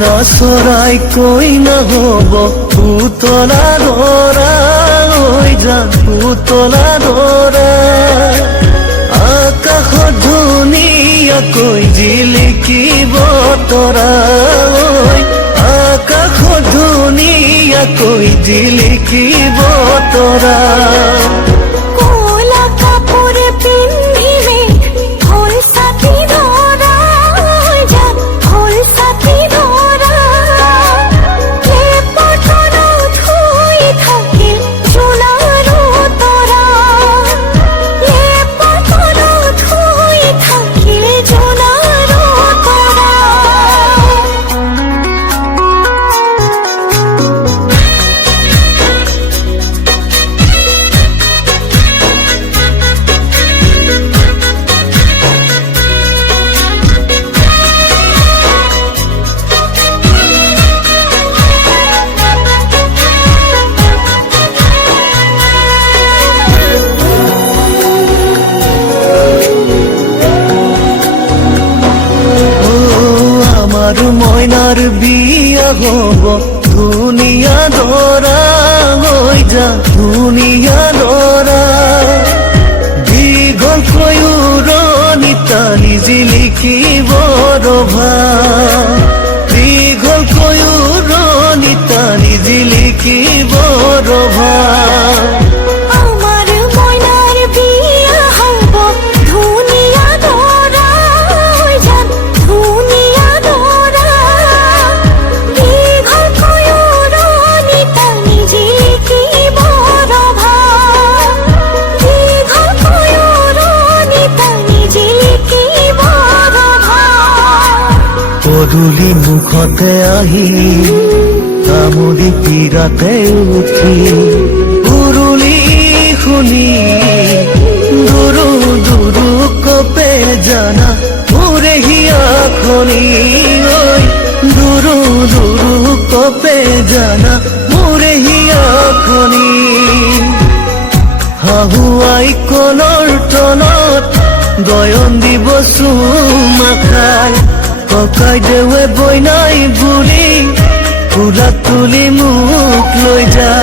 না চৰাই কৈ নহ'ব পুতলা দৰা ঐ জান পুতলা দৰা আকাশত ধুনীয়াকৈ জিলিকিব তৰা ঐ আকাশত ধুনীয়াকৈ জিলিকিব তৰা আৰু মইনাৰ বিয়া হ'ব ধুনীয়া দৰা হৈ যা ধুনীয়া দৰা দীঘলকৈ উৰণি টানি জিলিকিব ৰভা দীঘলকৈ উৰণি টানি জিলিকিব ৰভা পদূলি মুখতে আহি তামুলি পীৰাতে উঠি উৰুলি শুনি দুৰু দুৰু কপে জানা মোৰে হিয়াখনি ঐ দুৰু দুৰু কপে জানা মোৰে হিয়াখনি হাহুৱাই কলৰ তলত গয়ন দিব চুমা খাই ককাই দেৱে বইনাই বুলি ফুলাত তুলি মোক লৈ যায়।